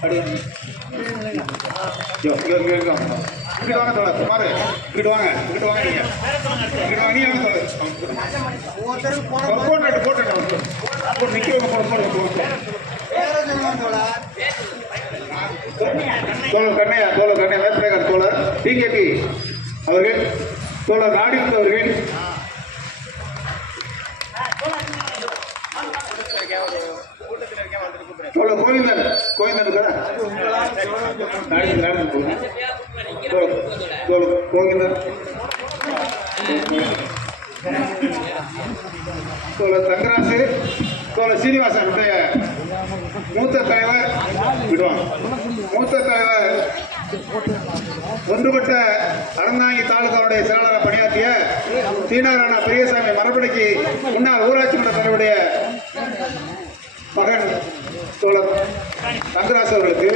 இங்கிட்டு வாங்க தோழர் குமார், இங்கிட்டு வாங்க நீங்க, இங்கிட்டு வாங்க நீங்க போட்டு போட்டு நிக்க தோழர் கண்ணையா வேப்பரேகர் தோழர் டிகேபி அவர்கள், தோழர் நாடிமுத்து அவர்கள், தோழர் கோவிந்தன் கோவிந்தன், தோழர் தங்கராசு, தோழர் சீனிவாசன் மூத்த தலைவர் விடுவாங்க. மூத்த தலைவர் ஒன்றுபட்ட அறந்தாங்கி தாலுகாவுடைய செயலாளர் பணியாற்றிய தீனாரான பெரியசாமி மரபடிக்கு முன்னாள் ஊராட்சி மன்ற தலைவருடைய மகன் தோழர் தங்கராசு அவர்களுக்கு,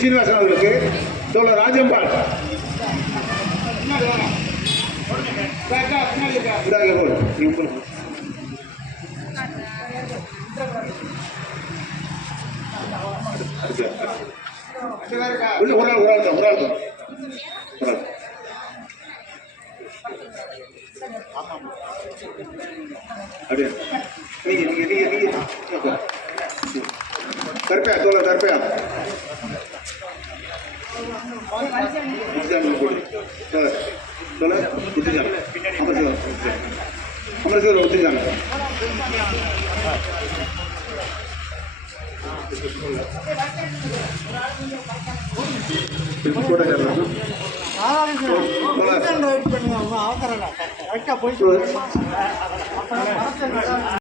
சீனிவாசன் அவர்களுக்கு, தோழர் ராஜம்பால் ஒரு ஆள் அப்படியே நீங்க தர்பையா தோழர் தர்பையா அமரசேவர் ஒத்துஞ்சாங்க. கூட